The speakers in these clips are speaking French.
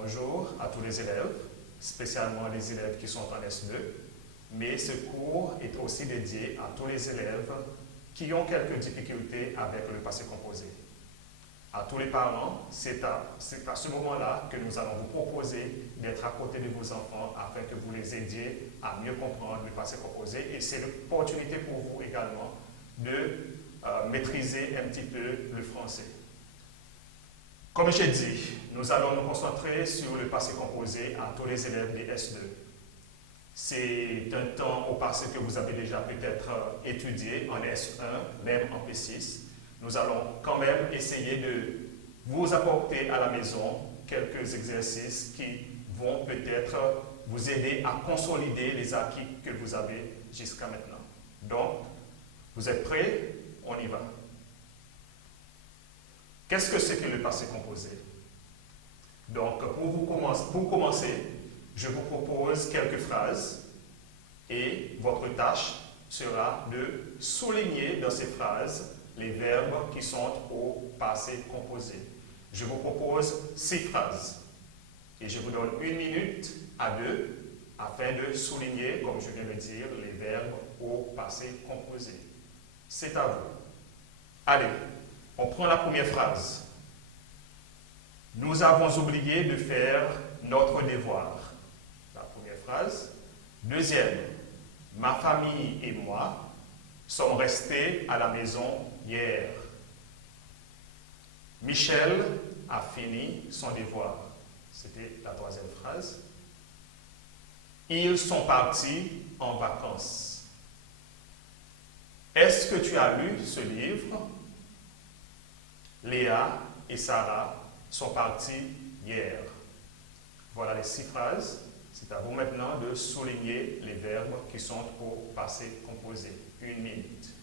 Bonjour à tous les élèves, spécialement les élèves qui sont en S2, mais ce cours est aussi dédié à tous les élèves qui ont quelques difficultés avec le passé composé. À tous les parents, c'est à ce moment-là que nous allons vous proposer d'être à côté de vos enfants afin que vous les aidiez à mieux comprendre le passé composé, et c'est l'opportunité pour vous également de maîtriser un petit peu le français. Comme j'ai dit, nous allons nous concentrer sur le passé composé à tous les élèves des S2. C'est un temps au passé que vous avez déjà peut-être étudié en S1, même en P6. Nous allons quand même essayer de vous apporter à la maison quelques exercices qui vont peut-être vous aider à consolider les acquis que vous avez jusqu'à maintenant. Donc, vous êtes prêts? On y va. Qu'est-ce que c'est que le passé composé? Donc, pour commencer, je vous propose quelques phrases et votre tâche sera de souligner dans ces phrases les verbes qui sont au passé composé. Je vous propose 6 phrases et je vous donne 1 minute à 2 afin de souligner, comme je viens de le dire, les verbes au passé composé. C'est à vous. Allez, on prend la première phrase. Nous avons oublié de faire notre devoir. La première phrase. Deuxième, ma famille et moi sommes restés à la maison hier. Michel a fini son devoir. C'était la troisième phrase. Ils sont partis en vacances. Est-ce que tu as lu ce livre? Léa et Sarah sont partis hier. Voilà les 6 phrases. C'est à vous maintenant de souligner les verbes qui sont au passé composé. 1 minute.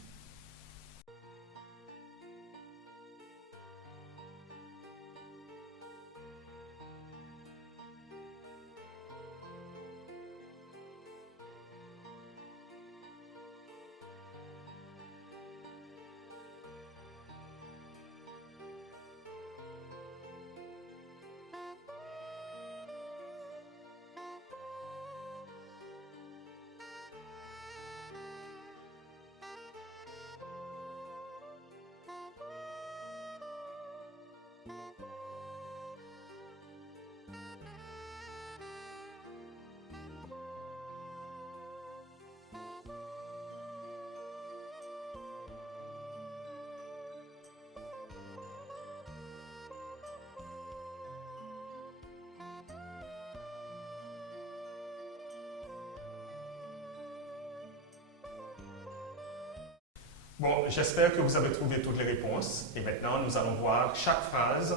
Bon, j'espère que vous avez trouvé toutes les réponses et maintenant nous allons voir chaque phrase,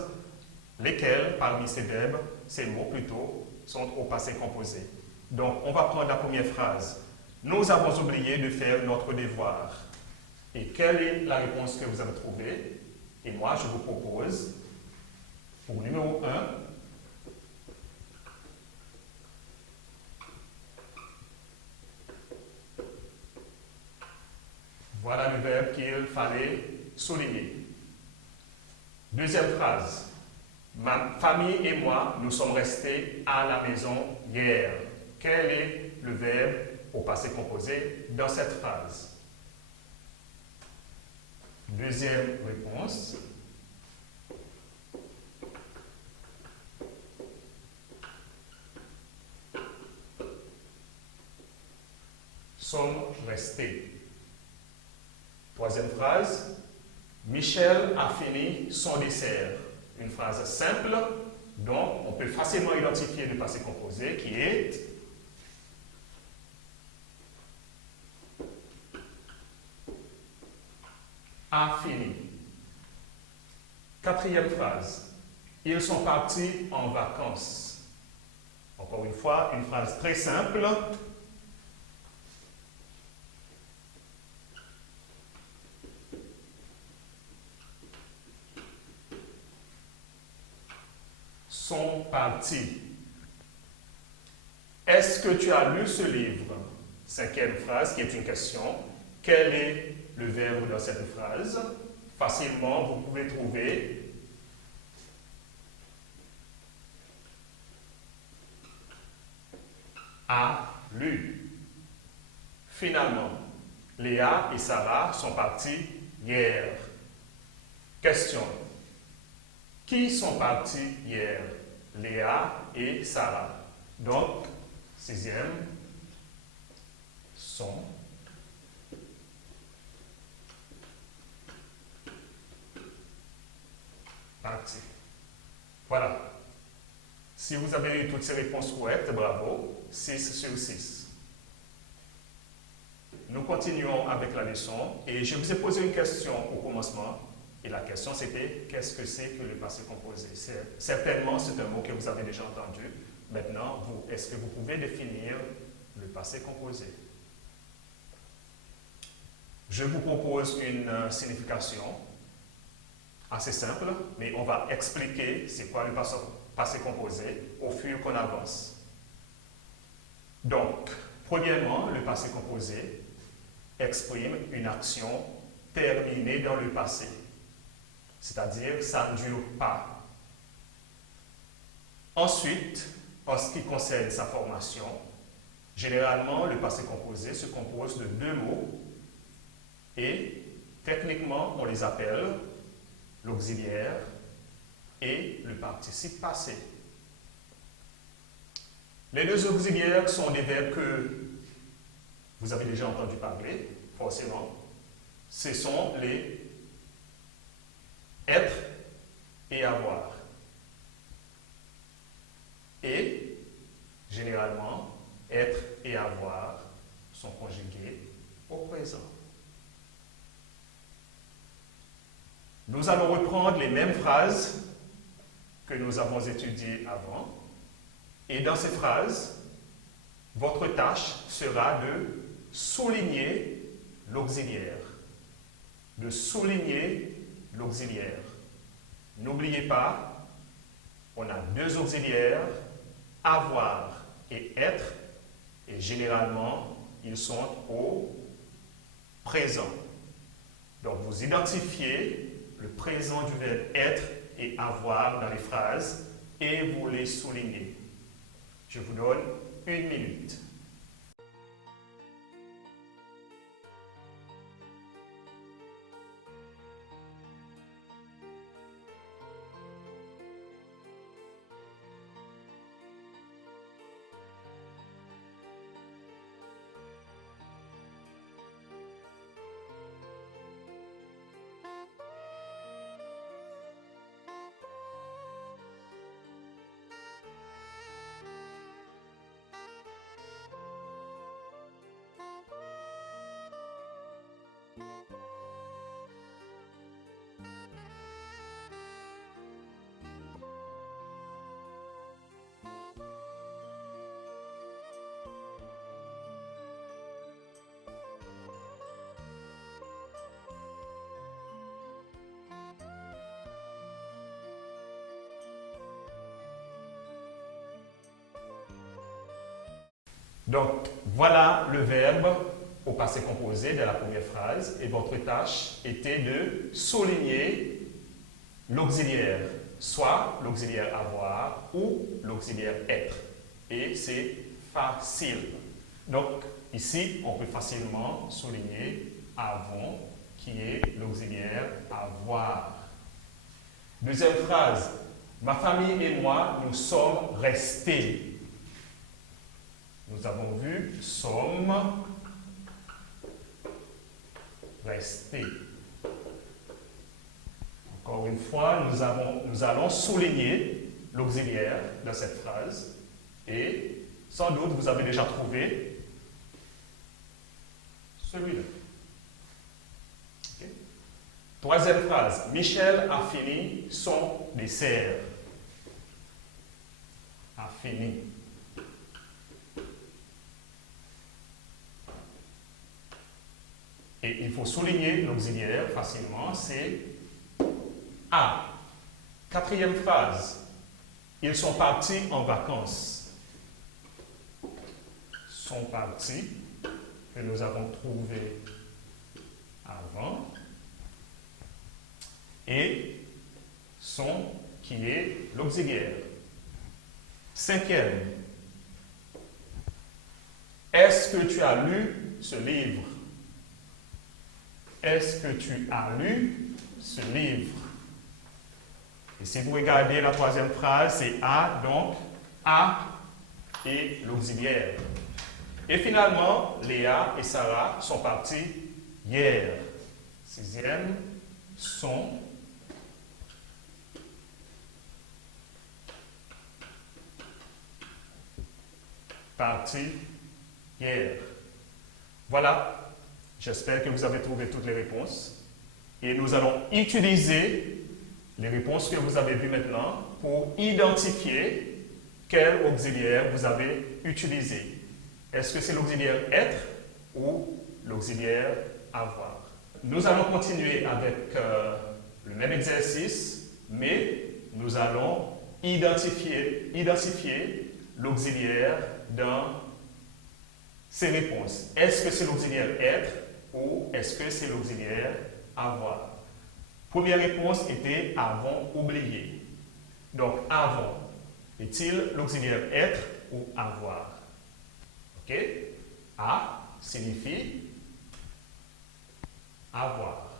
lesquelles parmi ces mots plutôt, sont au passé composé. Donc, on va prendre la première phrase. Nous avons oublié de faire notre devoir. Et quelle est la réponse que vous avez trouvée? Et moi, je vous propose, pour numéro 1, voilà le verbe qu'il fallait souligner. Deuxième phrase. Ma famille et moi, nous sommes restés à la maison hier. Quel est le verbe au passé composé dans cette phrase? Deuxième réponse. Sommes restés. Troisième phrase. Michel a fini son dessert. Une phrase simple, donc on peut facilement identifier le passé composé qui est a fini. Quatrième phrase. Ils sont partis en vacances. Encore une fois, une phrase très simple. Sont partis. Est-ce que tu as lu ce livre? Cinquième phrase qui est une question. Quel est le verbe dans cette phrase? Facilement, vous pouvez trouver a lu. Finalement, Léa et Sarah sont partis hier. Question. Qui sont partis hier? Léa et Sarah. Donc, sixième, sont partis. Voilà. Si vous avez eu toutes ces réponses correctes, bravo, 6 sur 6. Nous continuons avec la leçon et je vous ai posé une question au commencement et la question c'était qu'est-ce que c'est que le passé composé? Certainement c'est un mot que vous avez déjà entendu. Maintenant, est-ce que vous pouvez définir le passé composé? Je vous propose une signification assez simple, mais on va expliquer c'est quoi le passé composé au fur qu'on avance. Donc, premièrement, le passé composé exprime une action terminée dans le passé, c'est-à-dire ça ne dure pas. Ensuite, en ce qui concerne sa formation, généralement, le passé composé se compose de deux mots et techniquement, on les appelle l'auxiliaire et le participe passé. Les deux auxiliaires sont des verbes que vous avez déjà entendu parler, forcément. Ce sont les être et avoir. Et, généralement, être et avoir sont conjugués au présent. Nous allons reprendre les mêmes phrases que nous avons étudiées avant. Et dans ces phrases, votre tâche sera de souligner l'auxiliaire. De souligner l'auxiliaire. N'oubliez pas, on a deux auxiliaires, avoir et être, et généralement, ils sont au présent. Donc, vous identifiez le présent du verbe être et avoir dans les phrases et vous les soulignez. Je vous donne 1 minute. Donc, voilà le verbe au passé composé de la première phrase et votre tâche était de souligner l'auxiliaire, soit l'auxiliaire avoir ou l'auxiliaire être. Et c'est facile. Donc, ici, on peut facilement souligner avons qui est l'auxiliaire avoir. Deuxième phrase, ma famille et moi, nous sommes restés. Nous avons vu sommes restés. Encore une fois, nous allons souligner l'auxiliaire dans cette phrase et sans doute vous avez déjà trouvé celui-là. Okay. Troisième phrase, Michel a fini son dessert. A fini. Et il faut souligner l'auxiliaire facilement, c'est A. Quatrième phrase, ils sont partis en vacances. Sont partis, que nous avons trouvé avant, et sont qui est l'auxiliaire. Cinquième, Est-ce que tu as lu ce livre? Est-ce que tu as lu ce livre? Et si vous regardez la troisième phrase, c'est a, donc a et l'auxiliaire. Et finalement, Léa et Sarah sont partis hier. Sixième, sont partis hier. Voilà, j'espère que vous avez trouvé toutes les réponses. Et nous allons utiliser les réponses que vous avez vues maintenant pour identifier quel auxiliaire vous avez utilisé. Est-ce que c'est l'auxiliaire être ou l'auxiliaire avoir? Nous allons continuer avec le même exercice, mais nous allons identifier l'auxiliaire dans ces réponses. Est-ce que c'est l'auxiliaire être ou est-ce que c'est l'auxiliaire avoir? Première réponse était avons oublié. Donc avons, est-il l'auxiliaire être ou avoir? Ok? A signifie avoir.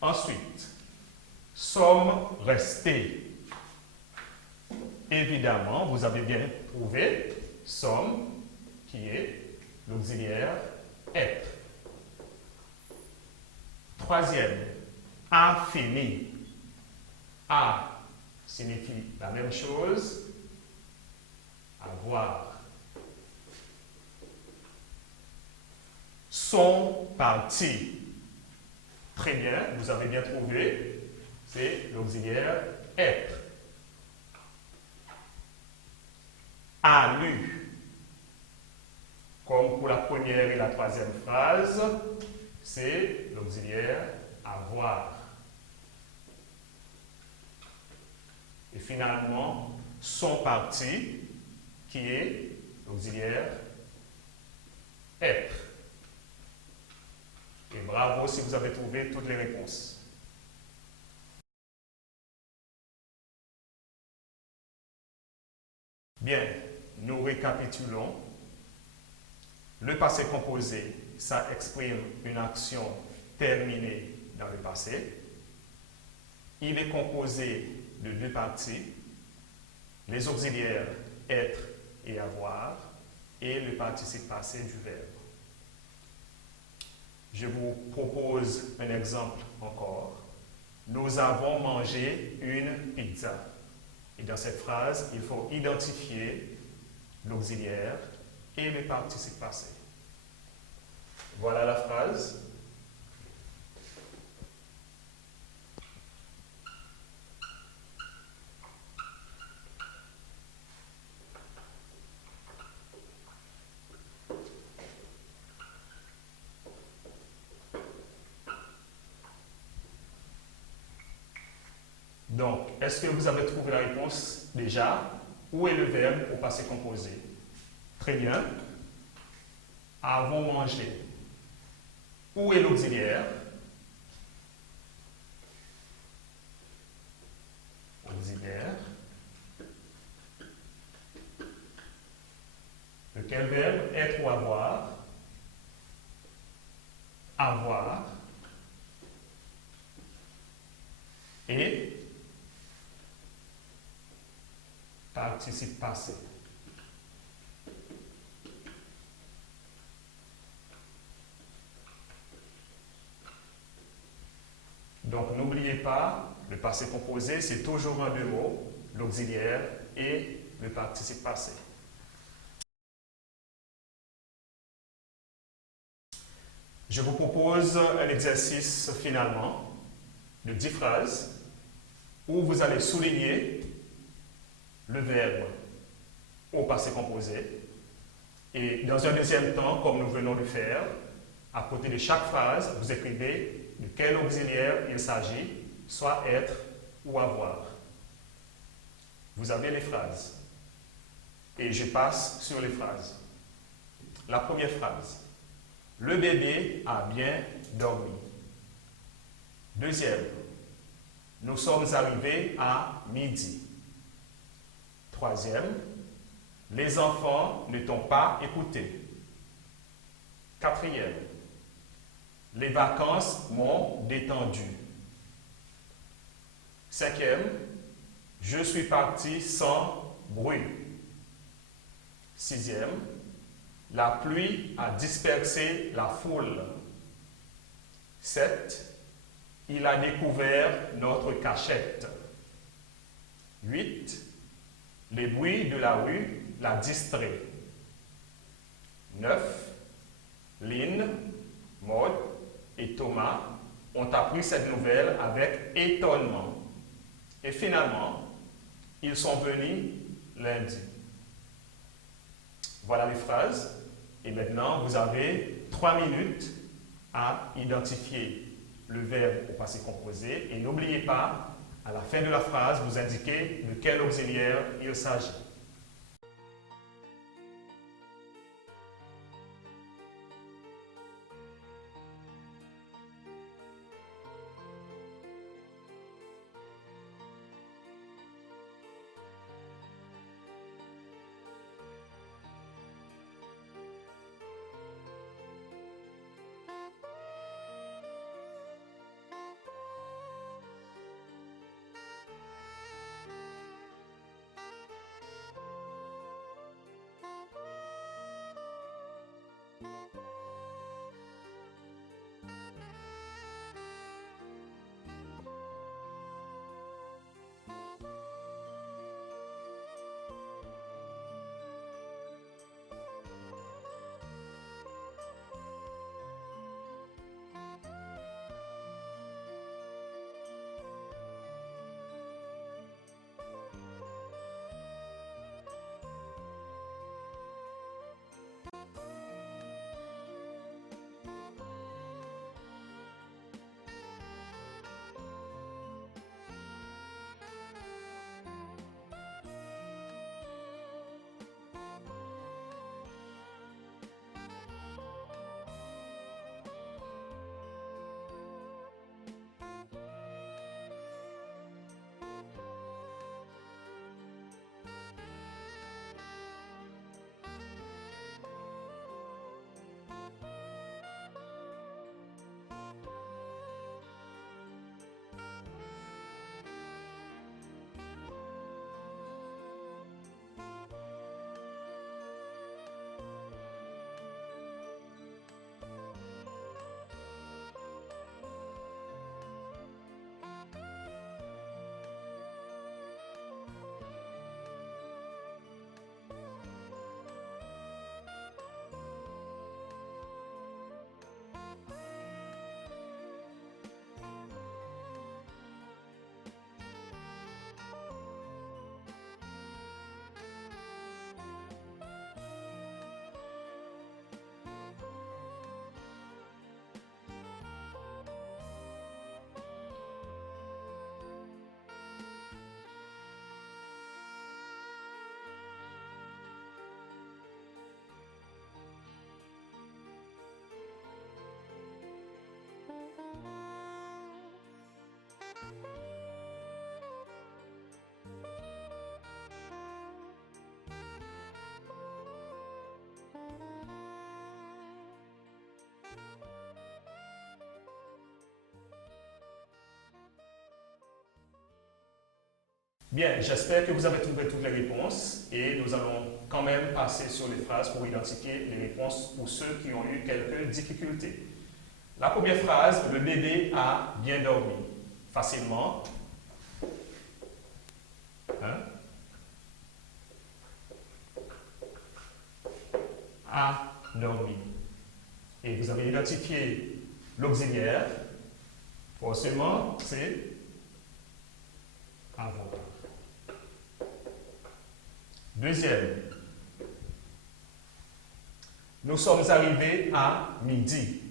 Ensuite, sommes restés. Évidemment, vous avez bien trouvé sommes qui est l'auxiliaire être. Troisième, a fini. A signifie la même chose, avoir. Sont partis. Très bien, vous avez bien trouvé, c'est l'auxiliaire être. A lu. Comme pour la première et la troisième phrase, c'est l'auxiliaire avoir. Et finalement, sont partis, qui est l'auxiliaire être. Et bravo si vous avez trouvé toutes les réponses. Bien, nous récapitulons. Le passé composé, ça exprime une action terminée dans le passé. Il est composé de deux parties, les auxiliaires être et avoir et le participe passé du verbe. Je vous propose un exemple encore. Nous avons mangé une pizza. Et dans cette phrase, il faut identifier l'auxiliaire et le participe passé. Voilà la phrase. Donc, est-ce que vous avez trouvé la réponse déjà? Où est le verbe au passé composé? Très bien. Avons mangé. Où est l'auxiliaire? Auxiliaire. Lequel verbe? Être ou avoir? Avoir. Et participe passé. Donc n'oubliez pas, le passé composé, c'est toujours en deux mots, l'auxiliaire et le participe passé. Je vous propose un exercice finalement de 10 phrases où vous allez souligner le verbe au passé composé. Et dans un deuxième temps, comme nous venons de faire, à côté de chaque phrase, vous écrivez de quel auxiliaire il s'agit, soit être ou avoir. Vous avez les phrases. Et je passe sur les phrases. La première phrase. Le bébé a bien dormi. Deuxième. Nous sommes arrivés à midi. Troisième, les enfants ne t'ont pas écouté. Quatrième, les vacances m'ont détendu. Cinquième, je suis parti sans bruit. Sixième, la pluie a dispersé la foule. 7. Il a découvert notre cachette. 8. Les bruits de la rue l'a distrait. 9. Lynn, Maud et Thomas ont appris cette nouvelle avec étonnement. Et finalement, ils sont venus lundi. Voilà les phrases. Et maintenant, vous avez 3 minutes à identifier le verbe au passé composé. Et n'oubliez pas, à la fin de la phrase, vous indiquez de quel auxiliaire il s'agit. Bien, j'espère que vous avez trouvé toutes les réponses et nous allons quand même passer sur les phrases pour identifier les réponses pour ceux qui ont eu quelques difficultés. La première phrase, le bébé a bien dormi. Facilement. Hein? A dormi. Et vous avez identifié l'auxiliaire. Forcément, c'est avoir. Deuxième. Nous sommes arrivés à midi.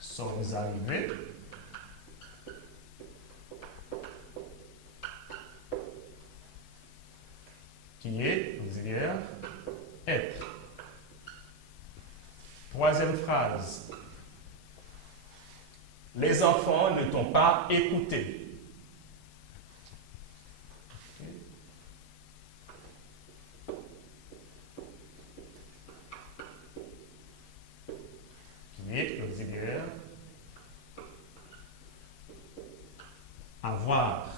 Sommes arrivés. Qui est l'auxiliaire être. Troisième phrase. Les enfants ne t'ont pas écouté. avoir.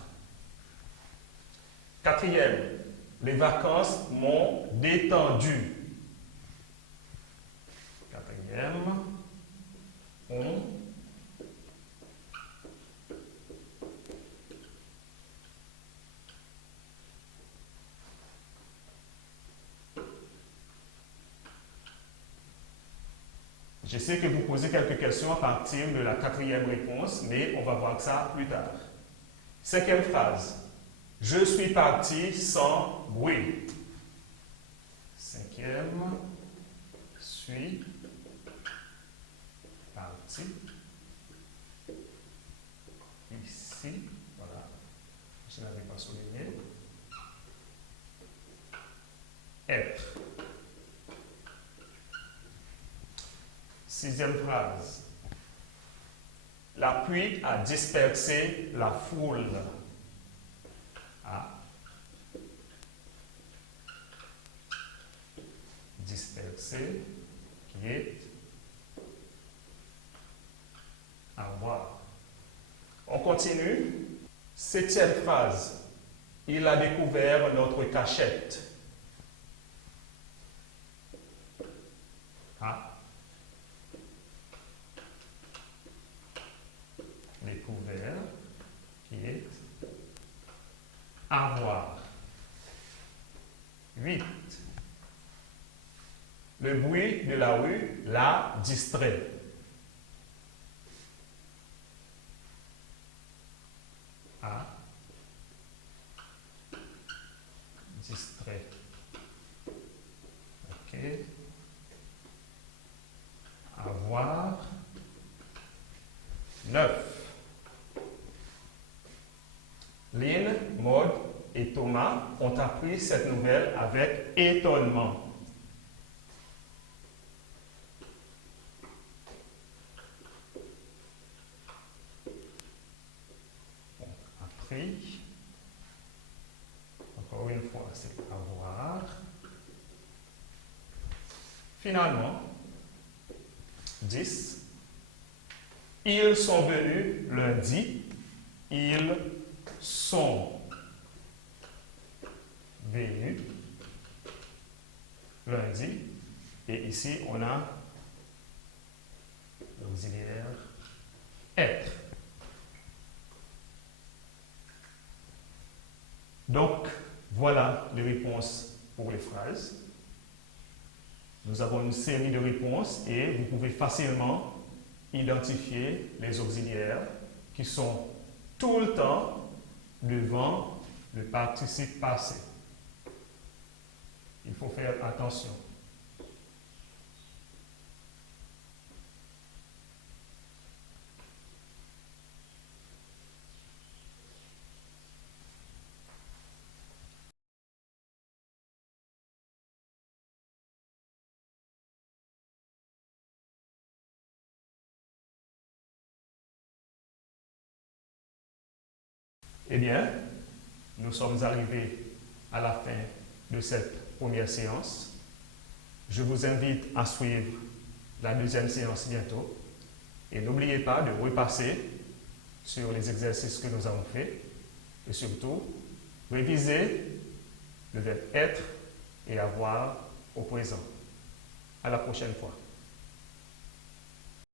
Quatrième, les vacances m'ont détendu. Quatrième, ont. Je sais que vous posez quelques questions à partir de la quatrième réponse, mais on va voir ça plus tard. Cinquième phrase. Je suis parti sans bruit. Cinquième. Suis parti. Ici. Voilà. Je ne l'avais pas souligné. Être. Sixième phrase. La pluie a dispersé la foule. A dispersé, qui est avoir. On continue. Septième phrase. Il a découvert notre cachette. A découvert, qui est avoir. 8. Le bruit de la rue l'a distrait. A distrait. OK. Avoir. 9. Lynn, Maud et Thomas ont appris cette nouvelle avec étonnement. Appris. Encore une fois, c'est avoir. Finalement, 10. Ils sont venus lundi. Ils sont venus lundi. Et ici, on a l'auxiliaire être. Donc, voilà les réponses pour les phrases. Nous avons une série de réponses et vous pouvez facilement identifier les auxiliaires qui sont tout le temps devant le participe passé. Il faut faire attention. Eh bien, nous sommes arrivés à la fin de cette première séance. Je vous invite à suivre la deuxième séance bientôt. Et n'oubliez pas de repasser sur les exercices que nous avons faits. Et surtout, réviser le verbe être et avoir au présent. À la prochaine fois.